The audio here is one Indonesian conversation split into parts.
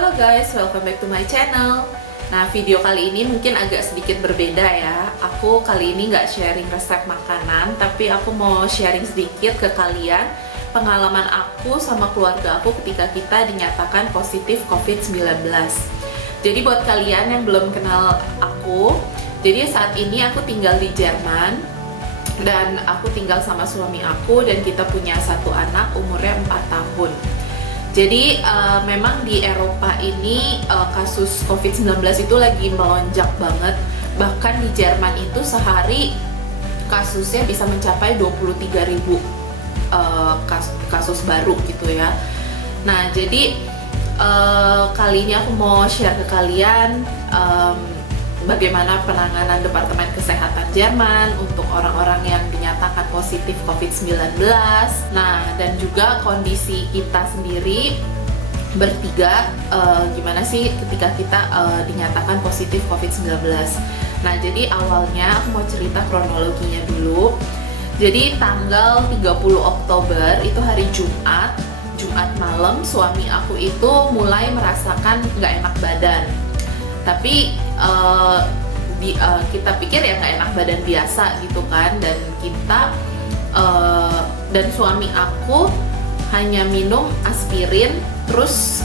Halo guys, welcome back to my channel. Nah, video kali ini mungkin agak sedikit berbeda ya. Aku kali ini nggak sharing resep makanan, tapi aku mau sharing sedikit ke kalian pengalaman aku sama keluarga aku ketika kita dinyatakan positif COVID-19. Jadi buat kalian yang belum kenal aku, jadi saat ini aku tinggal di Jerman dan aku tinggal sama suami aku dan kita punya satu anak umurnya 4 tahun. Jadi memang di Eropa ini kasus COVID-19 itu lagi melonjak banget. Bahkan di Jerman itu sehari kasusnya bisa mencapai 23.000 kasus baru gitu ya. Nah, jadi kali ini aku mau share ke kalian bagaimana penanganan Departemen Kesehatan Jerman untuk orang-orang yang dinyatakan positif COVID-19. Nah, dan juga kondisi kita sendiri bertiga, gimana sih ketika kita dinyatakan positif COVID-19. Nah, jadi awalnya aku mau cerita kronologinya dulu. Jadi tanggal 30 Oktober itu hari Jumat malam, suami aku itu mulai merasakan nggak enak badan. Tapi kita pikir ya nggak enak badan biasa gitu kan, dan kita dan suami aku hanya minum aspirin terus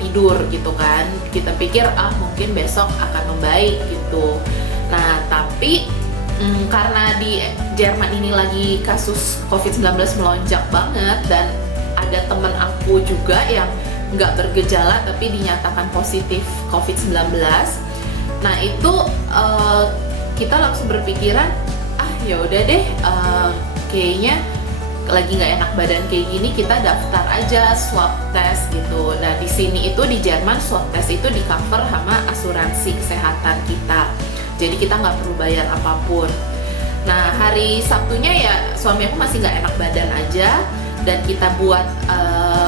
tidur gitu kan. Kita pikir mungkin besok akan membaik gitu. Nah, tapi karena di Jerman ini lagi kasus COVID-19 melonjak banget dan ada temen aku juga yang nggak bergejala tapi dinyatakan positif COVID-19. Nah, itu kita langsung berpikiran, ya udah deh, kayaknya lagi nggak enak badan kayak gini, kita daftar aja swab test gitu. Nah, di sini itu di Jerman swab test itu di cover sama asuransi kesehatan kita, jadi kita nggak perlu bayar apapun. Nah, hari Sabtunya ya suami aku masih nggak enak badan aja, dan kita buat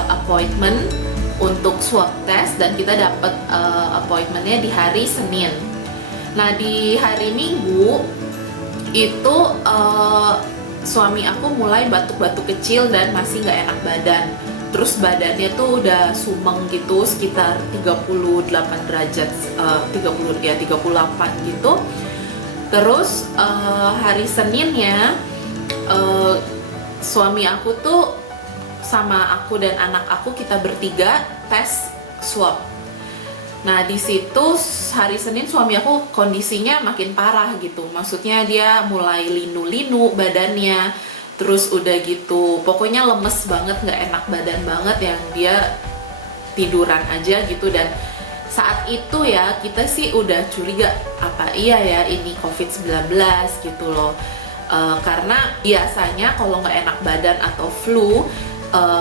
appointment untuk swab test dan kita dapat appointmentnya di hari Senin. Nah, di hari Minggu itu suami aku mulai batuk-batuk kecil dan masih nggak enak badan. Terus badannya tuh udah sumeng gitu sekitar 38 derajat, 38 gitu. Terus hari Seninnya suami aku tuh sama aku dan anak aku, kita bertiga tes swab. Nah, di situ hari Senin suami aku kondisinya makin parah gitu. Maksudnya dia mulai linu-linu badannya, terus udah gitu pokoknya lemes banget, nggak enak badan banget, yang dia tiduran aja gitu. Dan saat itu ya kita sih udah curiga, apa iya ya ini COVID-19 gitu loh. Karena biasanya kalau nggak enak badan atau flu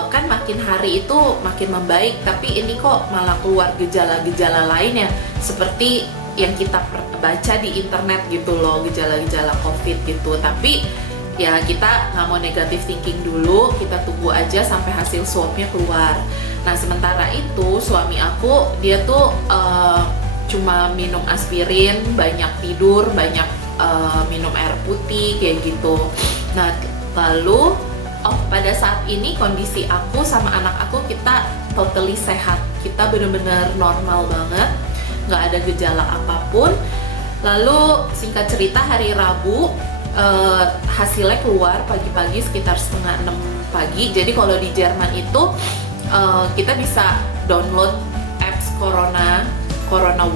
kan makin hari itu makin membaik, tapi ini kok malah keluar gejala-gejala lain ya, seperti yang kita baca di internet gitu loh, gejala-gejala COVID gitu. Tapi ya kita nggak mau negative thinking dulu, kita tunggu aja sampai hasil swabnya keluar. Nah, sementara itu suami aku dia tuh cuma minum aspirin, banyak tidur, banyak minum air putih kayak gitu. Nah, lalu pada saat ini kondisi aku sama anak aku kita totally sehat, kita bener-bener normal banget, nggak ada gejala apapun. Lalu singkat cerita hari Rabu hasilnya keluar pagi-pagi sekitar 5:30 pagi. Jadi kalau di Jerman itu kita bisa download apps Corona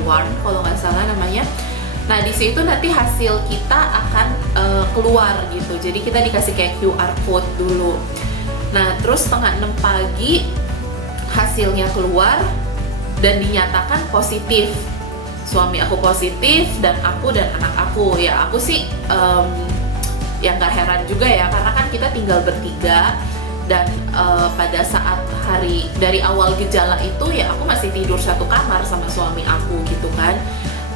One kalau nggak salah namanya. Nah, di situ nanti hasil kita akan keluar gitu. Jadi kita dikasih kayak QR code dulu. Nah, terus 5:30 pagi hasilnya keluar dan dinyatakan positif. Suami aku positif dan aku dan anak aku. Ya, aku sih ya nggak heran juga ya, karena kan kita tinggal bertiga. Dan pada saat dari awal gejala itu ya aku masih tidur satu kamar sama suami aku gitu kan.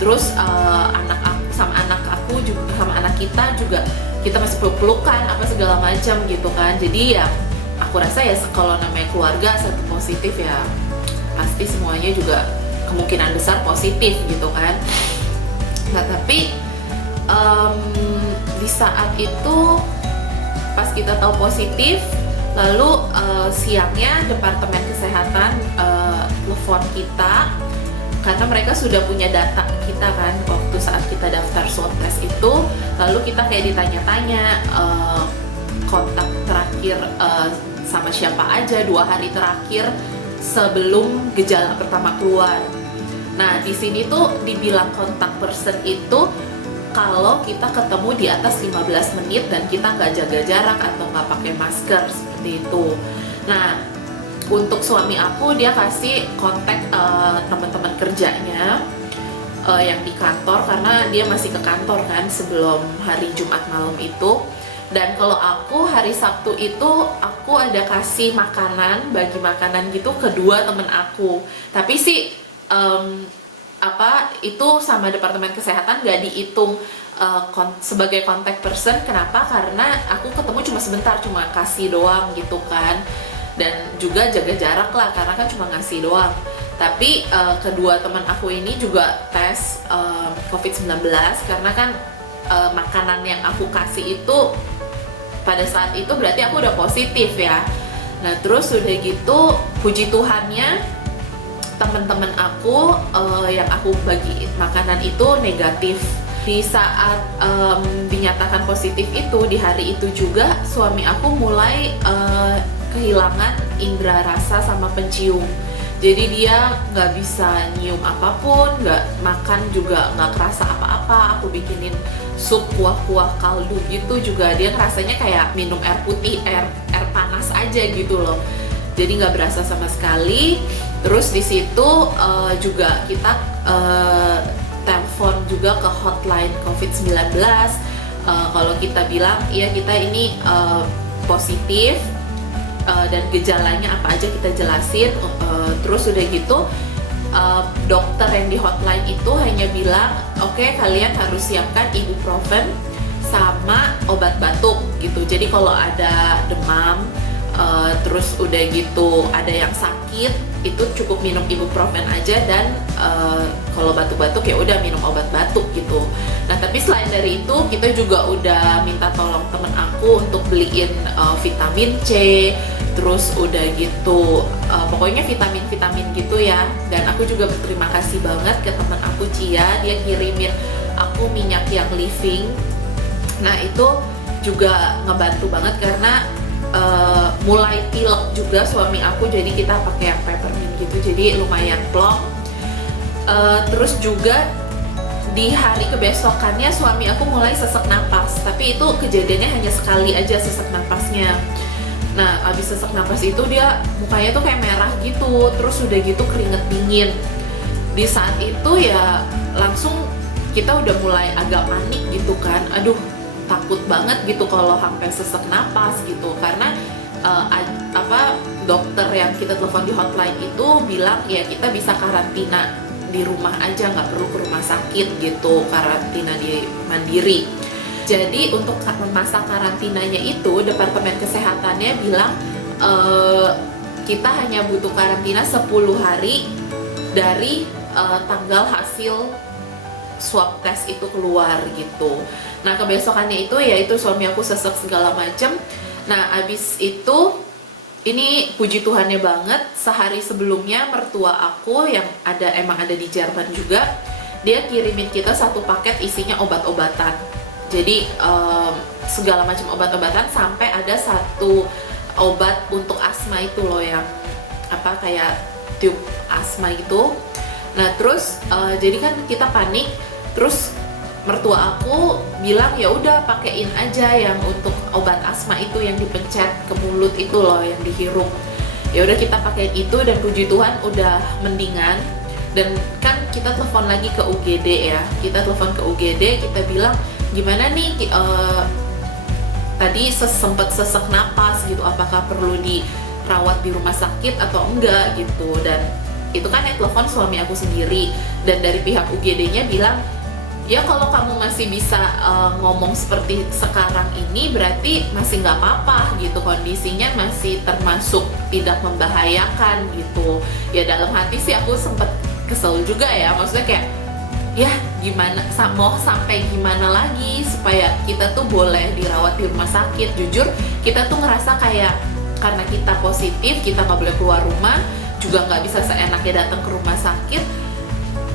Terus anak aku juga sama anak kita juga kita masih peluk-pelukan apa segala macam gitu kan. Jadi ya aku rasa ya kalau namanya keluarga satu positif ya pasti semuanya juga kemungkinan besar positif gitu kan. Nah, tapi di saat itu pas kita tahu positif, lalu siangnya Departemen Kesehatan telepon kita, karena mereka sudah punya data kita kan waktu saat kita daftar swab test itu. Lalu kita kayak ditanya-tanya kontak terakhir sama siapa aja 2 hari terakhir sebelum gejala pertama keluar. Nah, di sini tuh dibilang kontak person itu kalau kita ketemu di atas 15 menit dan kita nggak jaga jarak atau nggak pakai masker, seperti itu. Nah, untuk suami aku, dia kasih kontak teman-teman kerjanya yang di kantor, karena dia masih ke kantor kan sebelum hari Jumat malam itu. Dan kalau aku hari Sabtu itu aku ada kasih makanan, bagi makanan gitu ke 2 temen aku. Tapi sih itu sama Departemen Kesehatan gak dihitung sebagai contact person. Kenapa? Karena aku ketemu cuma sebentar, cuma kasih doang gitu kan. Dan juga jaga jarak lah, karena kan cuma ngasih doang. Tapi kedua teman aku ini juga tes COVID-19, karena kan makanan yang aku kasih itu pada saat itu berarti aku udah positif ya. Nah, terus udah gitu, puji Tuhannya teman-teman aku yang aku bagi makanan itu negatif. Di saat dinyatakan positif itu, di hari itu juga suami aku mulai kehilangan indera rasa sama pencium. Jadi dia nggak bisa nyium apapun, nggak makan juga nggak kerasa apa-apa. Aku bikinin sup kuah-kuah kaldu gitu juga dia rasanya kayak minum air putih, air panas aja gitu loh. Jadi nggak berasa sama sekali. Terus di situ juga kita telepon juga ke hotline COVID-19. Kalau kita bilang, iya kita ini positif, dan gejalanya apa aja kita jelasin. Terus udah gitu dokter yang di hotline itu hanya bilang, oke, kalian harus siapkan ibuprofen sama obat batuk gitu. Jadi kalau ada demam, terus udah gitu ada yang sakit, itu cukup minum ibuprofen aja, dan kalau batuk-batuk ya udah minum obat batuk gitu. Nah, tapi selain dari itu kita juga udah minta tolong temen aku untuk beliin vitamin C, terus udah gitu pokoknya vitamin gitu ya. Dan aku juga berterima kasih banget ke temen aku Cia, dia kirimin aku minyak yang Living. Nah, itu juga ngebantu banget karena mulai pilek juga suami aku, jadi kita pakai yang peppermint gitu, jadi lumayan plong. Terus juga di hari kebesokannya suami aku mulai sesak napas, tapi itu kejadiannya hanya sekali aja sesak napasnya. Nah, abis sesak napas itu dia mukanya tuh kayak merah gitu, terus udah gitu keringet dingin. Di saat itu ya langsung kita udah mulai agak panik gitu kan, aduh takut banget gitu kalau sampai sesak napas gitu, karena dokter yang kita telepon di hotline itu bilang ya kita bisa karantina di rumah aja, nggak perlu ke rumah sakit gitu, karantina di mandiri. Jadi untuk masa karantinanya itu Departemen Kesehatannya bilang kita hanya butuh karantina 10 hari dari tanggal hasil swab test itu keluar gitu. Nah, kebesokannya itu ya itu suami aku sesek segala macem. Nah, abis itu ini puji Tuhannya banget, sehari sebelumnya mertua aku yang emang ada di Jerman juga, dia kirimin kita 1 paket isinya obat-obatan. Jadi segala macam obat-obatan, sampai ada 1 obat untuk asma itu loh, yang kayak tube asma gitu. Nah, terus jadi kan kita panik, terus mertua aku bilang ya udah pakein aja yang untuk obat asma itu yang dipencet ke mulut itu loh, yang dihirup. Ya udah kita pakein itu, dan puji Tuhan udah mendingan. Dan kan kita telepon lagi ke UGD ya, kita telepon ke UGD, kita bilang gimana nih tadi sempet sesak napas gitu, apakah perlu dirawat di rumah sakit atau enggak gitu. Dan itu kan yang telepon suami aku sendiri, dan dari pihak UGD-nya bilang ya kalau kamu masih bisa ngomong seperti sekarang ini berarti masih nggak apa-apa gitu, kondisinya masih termasuk tidak membahayakan gitu. Ya dalam hati sih aku sempet kesel juga ya, maksudnya kayak ya gimana, mau sampai gimana lagi supaya kita tuh boleh dirawat di rumah sakit. Jujur kita tuh ngerasa kayak karena kita positif kita nggak boleh keluar rumah, juga nggak bisa seenaknya datang ke rumah sakit.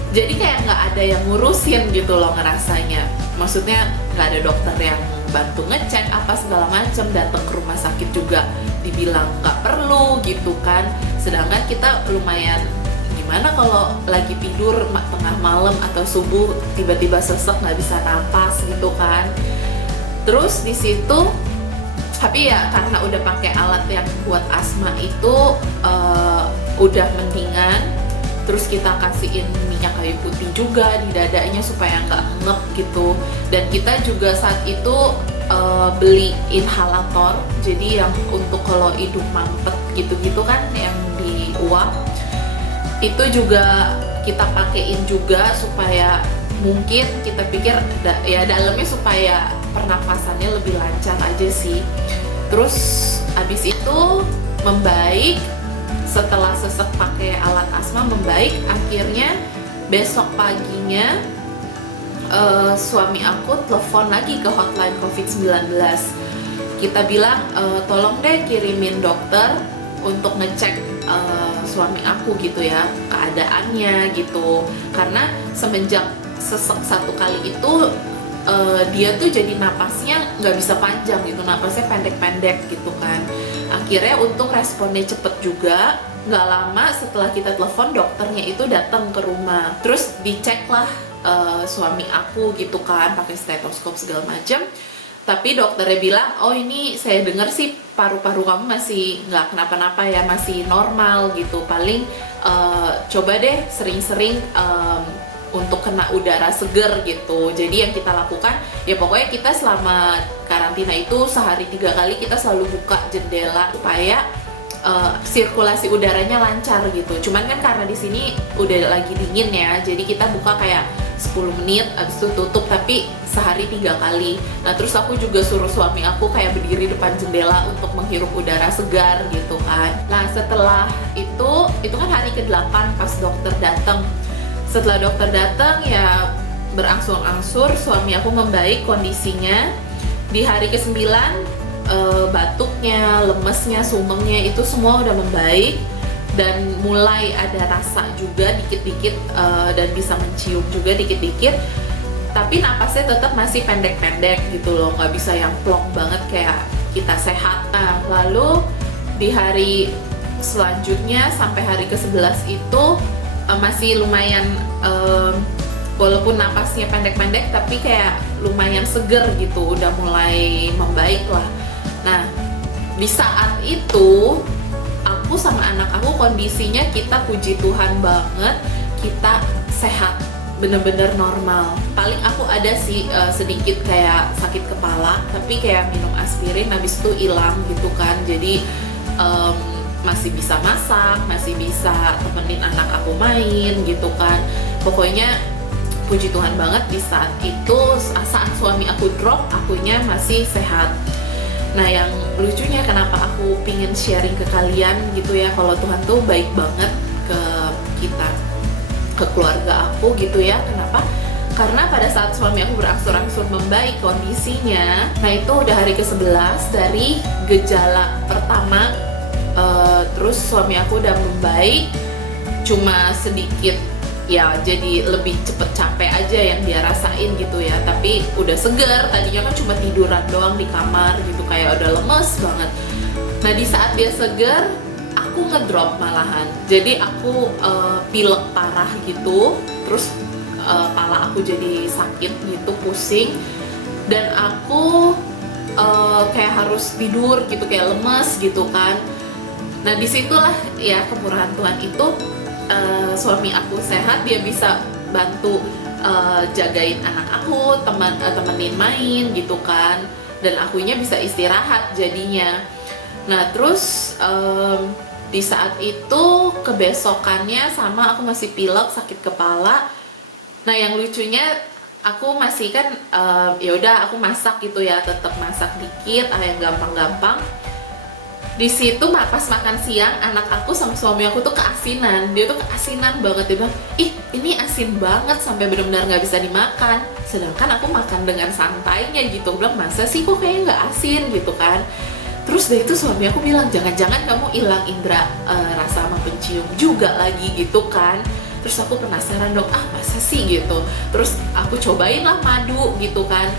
Jadi kayak nggak ada yang ngurusin gitu loh ngerasanya. Maksudnya nggak ada dokter yang bantu ngecek apa segala macem, datang ke rumah sakit juga dibilang nggak perlu gitu kan. Sedangkan kita lumayan, gimana kalau lagi tidur tengah malam atau subuh tiba-tiba sesek nggak bisa napas gitu kan. Terus di situ, tapi ya karena udah pakai alat yang buat asma itu udah mendingan. Terus kita kasihin minyak kayu putih juga di dadanya supaya nggak ngep gitu. Dan kita juga saat itu beli inhalator, jadi yang untuk kalau hidung mampet gitu-gitu kan, yang diuap itu juga kita pakein juga supaya mungkin kita pikir ya dalamnya supaya pernafasannya lebih lancar aja sih. Terus abis itu membaik, setelah sesek pakai alat asma membaik, akhirnya besok paginya suami aku telepon lagi ke hotline COVID-19. Kita bilang tolong deh kirimin dokter untuk ngecek suami aku gitu ya, keadaannya gitu. Karena semenjak sesek satu kali itu dia tuh jadi napasnya nggak bisa panjang gitu, napasnya pendek-pendek gitu kan. Akhirnya untung responnya cepet juga, nggak lama setelah kita telepon dokternya itu datang ke rumah. Terus dicek lah suami aku gitu kan, pakai stetoskop segala macam. Tapi dokternya bilang, oh ini saya dengar sih paru-paru kamu masih nggak kenapa-napa ya, masih normal gitu. Paling coba deh sering-sering untuk kena udara seger gitu. Jadi yang kita lakukan ya pokoknya kita selama karantina itu sehari 3 kali kita selalu buka jendela supaya sirkulasi udaranya lancar gitu. Cuman kan karena di sini udah lagi dingin ya, jadi kita buka kayak 10 menit abis itu tutup, tapi sehari 3 kali. Nah terus aku juga suruh suami aku kayak berdiri depan jendela untuk menghirup udara segar gitu kan. Nah setelah itu kan hari ke-8 pas dokter datang. Setelah dokter datang ya berangsur-angsur suami aku membaik kondisinya. Di hari ke-9 batuknya, lemesnya, sumengnya itu semua udah membaik dan mulai ada rasa juga dikit-dikit dan bisa mencium juga dikit-dikit. Tapi napasnya tetap masih pendek-pendek gitu loh, nggak bisa yang plong banget kayak kita sehat. Nah lalu di hari selanjutnya sampai hari ke-11 itu masih lumayan walaupun napasnya pendek-pendek tapi kayak lumayan seger gitu, udah mulai membaik lah. Nah di saat itu aku sama anak aku kondisinya kita puji Tuhan banget, kita sehat, bener-bener normal. Paling aku ada sih sedikit kayak sakit kepala, tapi kayak minum aspirin habis itu hilang gitu kan. Jadi masih bisa masak, masih bisa temenin anak aku main gitu kan. Pokoknya puji Tuhan banget di saat itu, saat suami aku drop, akunya masih sehat. Nah yang lucunya kenapa aku pingin sharing ke kalian gitu ya, kalau Tuhan tuh baik banget ke kita, ke keluarga aku gitu ya. Kenapa? Karena pada saat suami aku berangsur-angsur membaik kondisinya, nah itu udah hari ke-11 dari gejala pertama. Terus suami aku udah membaik, cuma sedikit ya jadi lebih cepet capek aja yang dia rasain gitu ya. Tapi udah seger, tadinya kan cuma tiduran doang di kamar gitu, kayak udah lemes banget. Nah di saat dia seger, aku ngedrop malahan. Jadi aku pilek parah gitu, terus kepala aku jadi sakit gitu, pusing. Dan aku kayak harus tidur gitu, kayak lemes gitu kan. Nah disitulah ya kemurahan Tuhan itu, suami aku sehat, dia bisa bantu jagain anak aku, temenin main gitu kan, dan akunya bisa istirahat jadinya. Nah terus di saat itu kebesokannya sama aku masih pilek, sakit kepala. Nah yang lucunya aku masih kan ya udah aku masak gitu ya, tetap masak dikit, yang gampang-gampang. Di situ pas makan siang, anak aku sama suami aku tuh keasinan. Dia tuh keasinan banget, dia bilang, ih ini asin banget sampai benar-benar nggak bisa dimakan. Sedangkan aku makan dengan santainya gitu, bilang masa sih kok kayaknya nggak asin gitu kan. Terus dari itu suami aku bilang, jangan-jangan kamu hilang indera rasa sama pencium juga lagi gitu kan. Terus aku penasaran dong, masa sih gitu. Terus aku cobain lah madu gitu kan.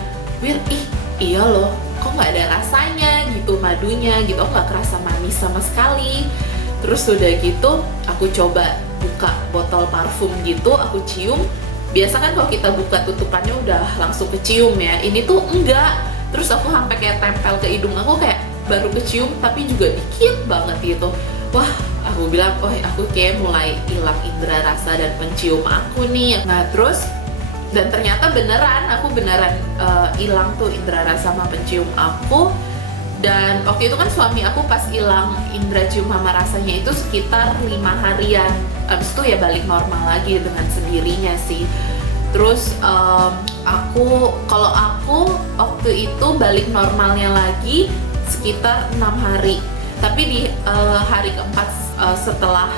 Iya loh, kok nggak ada rasanya gitu madunya gitu, nggak kerasa manis sama sekali. Terus udah gitu aku coba buka botol parfum gitu, aku cium. Biasa kan kalau kita buka tutupannya udah langsung kecium ya, ini tuh enggak. Terus aku sampai kayak tempel ke hidung aku, kayak baru kecium tapi juga dikit banget gitu. Wah, aku bilang, aku kayak mulai hilang indera rasa dan pencium aku nih. Nah terus, dan ternyata aku beneran hilang tuh indera rasa sama pencium aku. Dan waktu itu kan suami aku pas hilang indera cium sama rasanya itu sekitar 5 harian. Abis itu ya balik normal lagi dengan sendirinya sih. Terus kalau aku waktu itu balik normalnya lagi sekitar 6 hari. Tapi di hari keempat setelah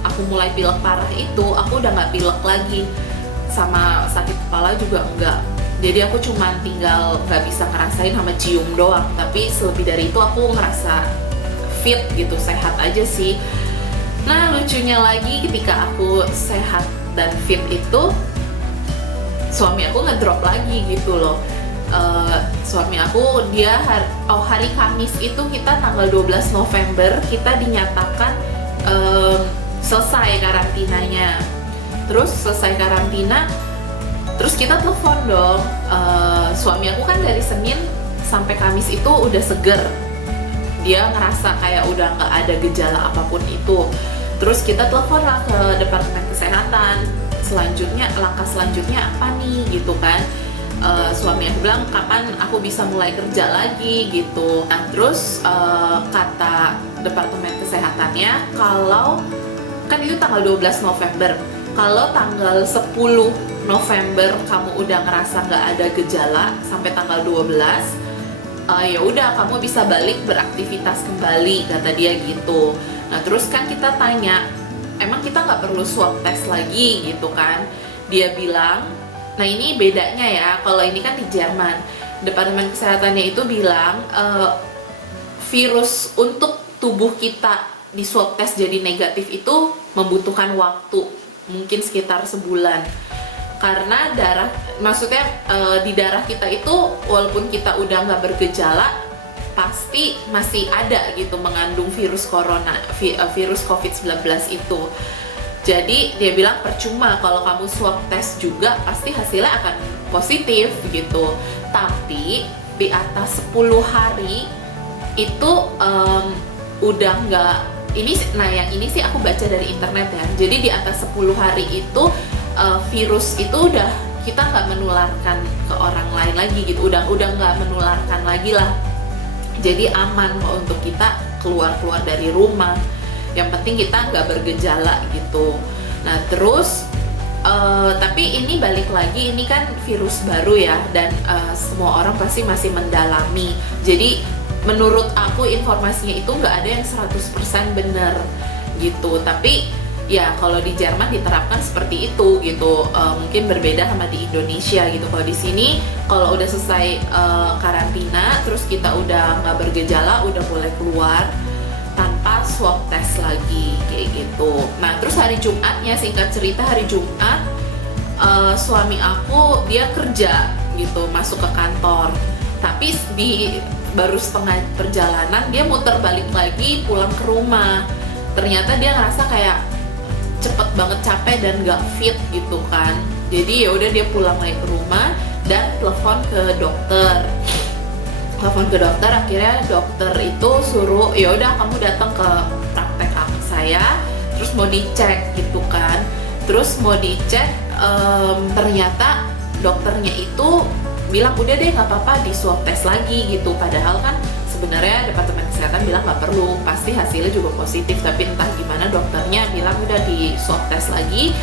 aku mulai pilek parah itu, aku udah nggak pilek lagi, sama sakit kepala juga enggak. Jadi aku cuma tinggal nggak bisa ngerasain sama cium doang. Tapi selebih dari itu aku ngerasa fit gitu, sehat aja sih. Nah lucunya lagi, ketika aku sehat dan fit itu, suami aku ngedrop lagi gitu loh. Suami aku dia hari Kamis itu, kita tanggal 12 November kita dinyatakan selesai karantinanya. Terus selesai karantina, terus kita telepon dong. Suami aku kan dari Senin sampai Kamis itu udah seger, dia ngerasa kayak udah nggak ada gejala apapun itu. Terus kita telepon lah ke Departemen Kesehatan, langkah selanjutnya apa nih gitu kan. Suami aku bilang, kapan aku bisa mulai kerja lagi gitu. Nah terus kata Departemen Kesehatannya, kalau kan itu tanggal 12 November, kalau tanggal 10 November kamu udah ngerasa nggak ada gejala sampai tanggal 12, ya udah kamu bisa balik beraktivitas kembali, kata dia gitu. Nah terus kan kita tanya, emang kita nggak perlu swab test lagi gitu kan. Dia bilang, nah ini bedanya ya, kalau ini kan di Jerman, Departemen Kesehatannya itu bilang virus untuk tubuh kita di swab test jadi negatif itu membutuhkan waktu, mungkin sekitar sebulan. Karena maksudnya di darah kita itu walaupun kita udah nggak bergejala, pasti masih ada gitu mengandung virus corona, virus COVID-19 itu. Jadi dia bilang percuma kalau kamu swab test juga, pasti hasilnya akan positif gitu. Tapi di atas 10 hari itu udah nggak, yang ini sih aku baca dari internet ya. Jadi di atas 10 hari itu virus itu udah kita nggak menularkan ke orang lain lagi gitu, udah nggak menularkan lagi lah. Jadi aman kok untuk kita keluar dari rumah. Yang penting kita nggak bergejala gitu. Nah terus tapi ini balik lagi, ini kan virus baru ya, dan semua orang pasti masih mendalami. Jadi menurut aku informasinya itu nggak ada yang 100% benar gitu. Tapi ya kalau di Jerman diterapkan seperti itu gitu. Mungkin berbeda sama di Indonesia gitu. Kalau di sini kalau udah selesai karantina, terus kita udah nggak bergejala, udah boleh keluar tanpa swab test lagi kayak gitu. Nah terus hari Jumatnya, singkat cerita hari Jumat, suami aku dia kerja gitu, masuk ke kantor. Tapi baru setengah perjalanan dia muter balik lagi pulang ke rumah. Ternyata dia ngerasa kayak cepet banget capek dan gak fit gitu kan. Jadi ya udah dia pulang lagi ke rumah dan telepon ke dokter. Akhirnya dokter itu suruh, ya udah kamu datang ke praktek saya, terus mau dicek gitu kan. Terus mau dicek, ternyata dokternya itu bilang udah deh nggak apa-apa di swab test lagi gitu. Padahal kan sebenarnya Departemen Kesehatan bilang nggak perlu, pasti hasilnya juga positif. Tapi entah gimana dokternya bilang udah di swab test lagi.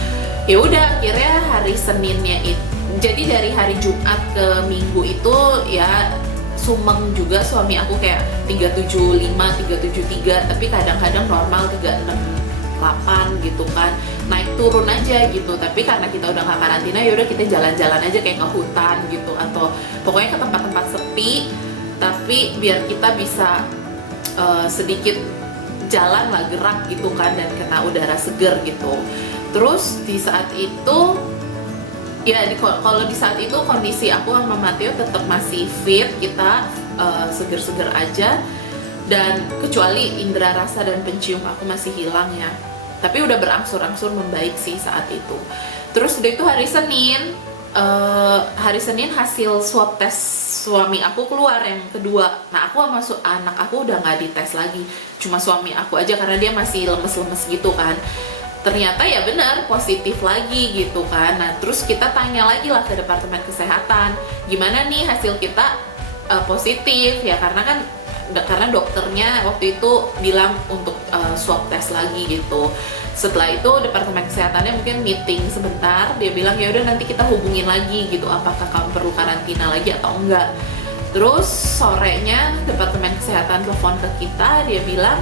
Ya udah akhirnya hari Seninnya itu, jadi dari hari Jumat ke Minggu itu ya sumeng juga suami aku, kayak 375, 373, tapi kadang-kadang normal 368 gitu kan, naik turun aja gitu. Tapi karena kita udah nggak karantina, ya udah kita jalan-jalan aja kayak ke hutan gitu, atau pokoknya ke tempat-tempat sepi, tapi biar kita bisa sedikit jalan lah, gerak gitu kan, dan kena udara seger gitu. Terus di saat itu ya kalau di saat itu kondisi aku sama Matteo tetap masih fit, kita seger-seger aja, dan kecuali indera rasa dan pencium aku masih hilang ya, tapi udah berangsur-angsur membaik sih saat itu. Terus udah itu hari Senin hasil swab tes suami aku keluar yang kedua. Nah aku sama anak aku udah nggak dites lagi, cuma suami aku aja karena dia masih lemes-lemes gitu kan. Ternyata ya benar positif lagi gitu kan. Nah terus kita tanya lagi lah ke departemen kesehatan, gimana nih hasil kita positif ya, karena dokternya waktu itu bilang untuk swab tes lagi gitu. Setelah itu departemen kesehatannya mungkin meeting sebentar, dia bilang ya udah nanti kita hubungin lagi gitu, apakah kamu perlu karantina lagi atau enggak. Terus sorenya departemen kesehatan telepon ke kita, dia bilang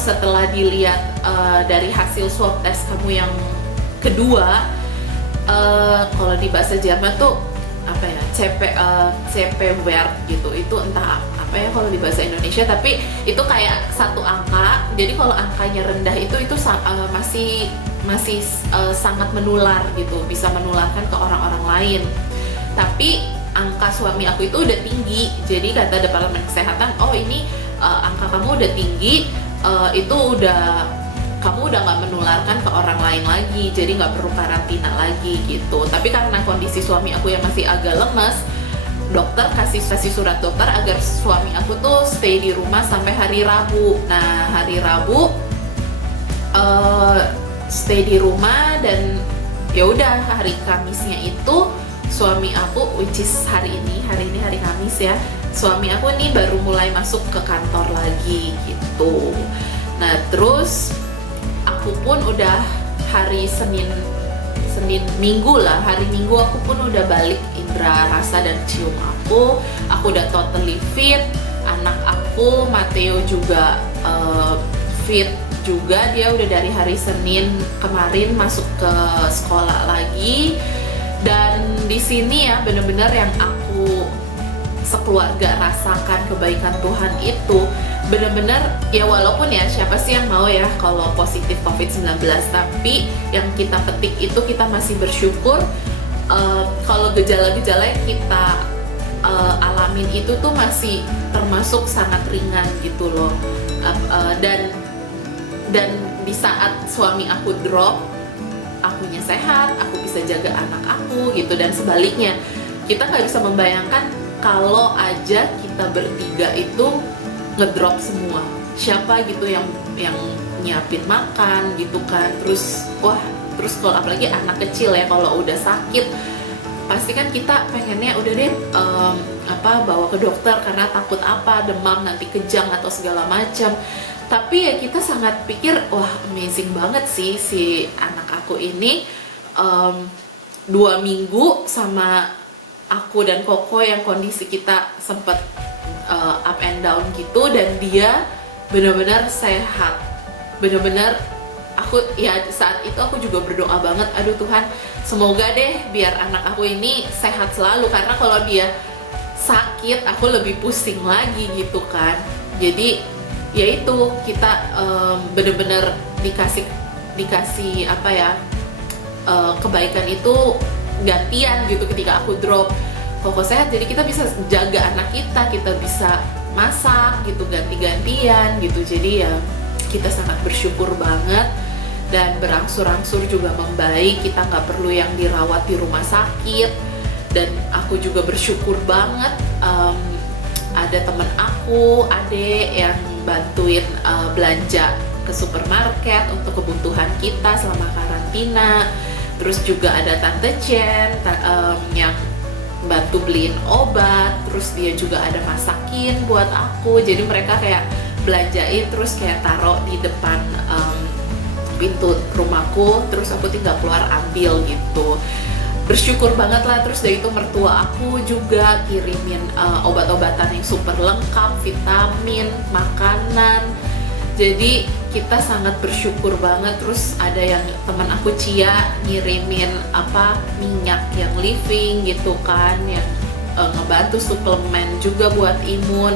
setelah dilihat dari hasil swab tes kamu yang kedua, kalau di bahasa Jerman tuh apa ya, CP Wert gitu, itu entah apa ya kalau di bahasa Indonesia, tapi itu kayak satu angka. Jadi kalau angkanya rendah itu masih sangat menular gitu, bisa menularkan ke orang-orang lain. Tapi angka suami aku itu udah tinggi, jadi kata departemen kesehatan, oh ini angka kamu udah tinggi, kamu udah nggak menularkan ke orang lain lagi, jadi nggak perlu karantina lagi gitu. Tapi karena kondisi suami aku yang masih agak lemes, dokter kasih surat dokter agar suami aku tuh stay di rumah sampai hari Rabu. Nah hari Rabu stay di rumah, dan ya udah hari Kamisnya itu suami aku, which is hari ini hari Kamis ya, suami aku nih baru mulai masuk ke kantor lagi gitu. Nah terus aku pun udah hari Minggu lah, hari Minggu aku pun udah balik indera rasa dan cium aku udah totally fit. Anak aku Matteo juga fit juga, dia udah dari hari Senin kemarin masuk ke sekolah lagi. Dan di sini ya bener-bener yang aku sekeluarga rasakan kebaikan Tuhan itu bener-bener ya, walaupun ya siapa sih yang mau ya kalau positif COVID-19, tapi yang kita petik itu kita masih bersyukur kalau gejala-gejala yang kita alamin itu tuh masih termasuk sangat ringan gitu loh. Dan di saat suami aku drop, akunya sehat, aku bisa jaga anak aku gitu. Dan sebaliknya, kita nggak bisa membayangkan kalau aja kita bertiga itu ngedrop semua, siapa gitu yang nyiapin makan gitu kan. Terus kalau apalagi anak kecil ya, kalau udah sakit pasti kan kita pengennya udah deh bawa ke dokter karena takut demam nanti kejang atau segala macam. Tapi ya kita sangat pikir, wah amazing banget sih si anak aku ini 2 minggu sama aku dan Koko yang kondisi kita sempet up and down gitu, dan dia benar-benar sehat. Benar-benar aku ya saat itu aku juga berdoa banget, aduh Tuhan semoga deh biar anak aku ini sehat selalu, karena kalau dia sakit aku lebih pusing lagi gitu kan. Jadi ya itu kita benar-benar dikasih apa ya, kebaikan itu gantian gitu. Ketika aku drop, Koko sehat, jadi kita bisa jaga anak kita bisa masak gitu ganti-gantian gitu. Jadi ya kita sangat bersyukur banget, dan berangsur-angsur juga membaik. Kita nggak perlu yang dirawat di rumah sakit. Dan aku juga bersyukur banget ada temen aku, adek yang bantuin belanja ke supermarket untuk kebutuhan kita selama karantina. Terus juga ada Tante Chen yang bantu beliin obat, terus dia juga ada masakin buat aku. Jadi mereka kayak belanjain terus kayak taruh di depan pintu rumahku, terus aku tinggal keluar ambil gitu. Bersyukur banget lah. Terus dari itu mertua aku juga kirimin obat-obatan yang super lengkap, vitamin, makanan. Jadi kita sangat bersyukur banget. Terus ada yang teman aku Cia ngirimin minyak yang living gitu kan, yang ngebantu suplemen juga buat imun.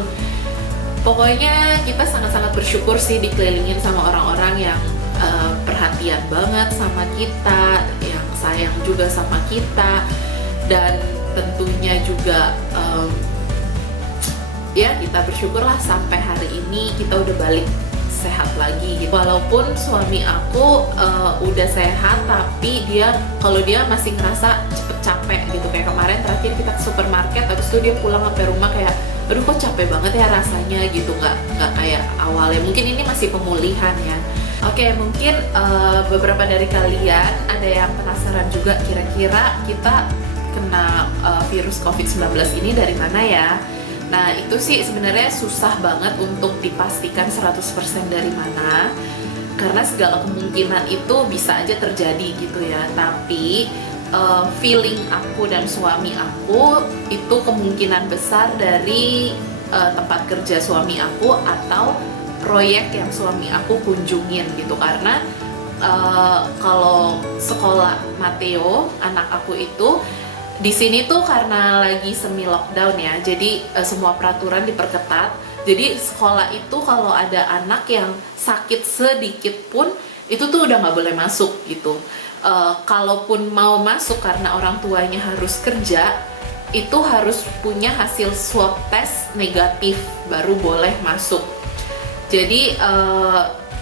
Pokoknya kita sangat-sangat bersyukur sih dikelilingin sama orang-orang yang perhatian banget sama kita, yang sayang juga sama kita, dan tentunya juga ya kita bersyukurlah sampai hari ini kita udah balik sehat lagi gitu. Walaupun suami aku udah sehat, tapi kalau dia masih ngerasa cepet capek gitu. Kayak kemarin terakhir kita ke supermarket, habis itu dia pulang sampai rumah kayak, aduh kok capek banget ya rasanya gitu, nggak kayak awalnya. Mungkin ini masih pemulihan ya. Oke, mungkin beberapa dari kalian ada yang penasaran juga kira-kira kita kena virus COVID-19 ini dari mana ya? Nah, itu sih sebenarnya susah banget untuk dipastikan 100% dari mana, karena segala kemungkinan itu bisa aja terjadi gitu ya. Tapi feeling aku dan suami aku itu kemungkinan besar dari tempat kerja suami aku atau proyek yang suami aku kunjungin gitu. Karena kalau sekolah Matteo anak aku itu di sini tuh karena lagi semi lockdown ya, jadi semua peraturan diperketat. Jadi sekolah itu kalau ada anak yang sakit sedikit pun itu tuh udah nggak boleh masuk gitu. Kalaupun mau masuk karena orang tuanya harus kerja, itu harus punya hasil swab test negatif baru boleh masuk. Jadi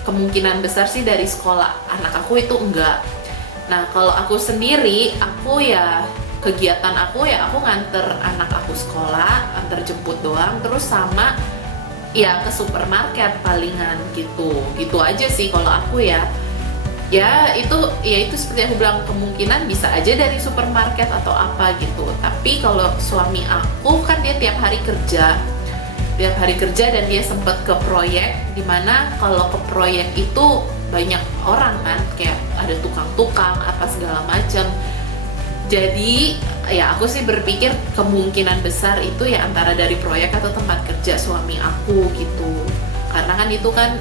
kemungkinan besar sih dari sekolah anak aku itu enggak. Nah, kalau aku sendiri, kegiatan aku nganter anak aku sekolah, antar jemput doang, terus sama ya ke supermarket palingan gitu aja sih kalau aku ya. Itu seperti aku bilang, kemungkinan bisa aja dari supermarket atau apa gitu. Tapi kalau suami aku kan dia tiap hari kerja dan dia sempet ke proyek, dimana kalau ke proyek itu banyak orang kan, kayak ada tukang-tukang apa segala macam. Jadi ya aku sih berpikir kemungkinan besar itu ya antara dari proyek atau tempat kerja suami aku gitu. Karena kan itu kan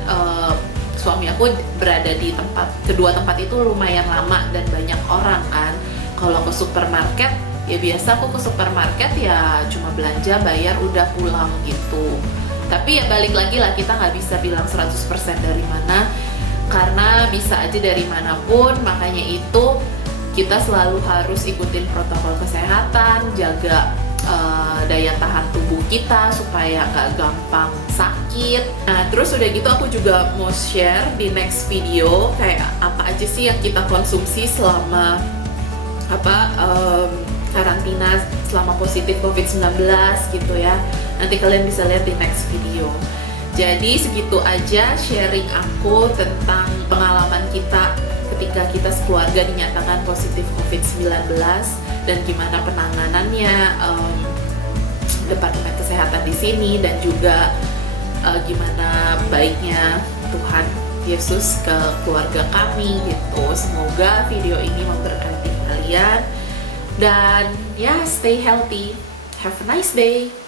suami aku berada di kedua tempat itu lumayan lama dan banyak orang kan. Kalau ke supermarket ya biasa aku ke supermarket ya cuma belanja, bayar, udah pulang gitu. Tapi ya balik lagi lah, kita nggak bisa bilang 100% dari mana, karena bisa aja dari manapun. Makanya itu kita selalu harus ikutin protokol kesehatan, jaga daya tahan tubuh kita supaya nggak gampang sakit. Nah, terus udah gitu aku juga mau share di next video kayak apa aja sih yang kita konsumsi selama karantina selama positif COVID-19 gitu ya. Nanti kalian bisa lihat di next video. Jadi segitu aja sharing aku tentang pengalaman kita ketika kita sekeluarga dinyatakan positif COVID-19 dan gimana penanganannya Departemen Kesehatan di sini, dan juga gimana baiknya Tuhan Yesus ke keluarga kami gitu. Semoga video ini memberkati kalian dan ya stay healthy. Have a nice day.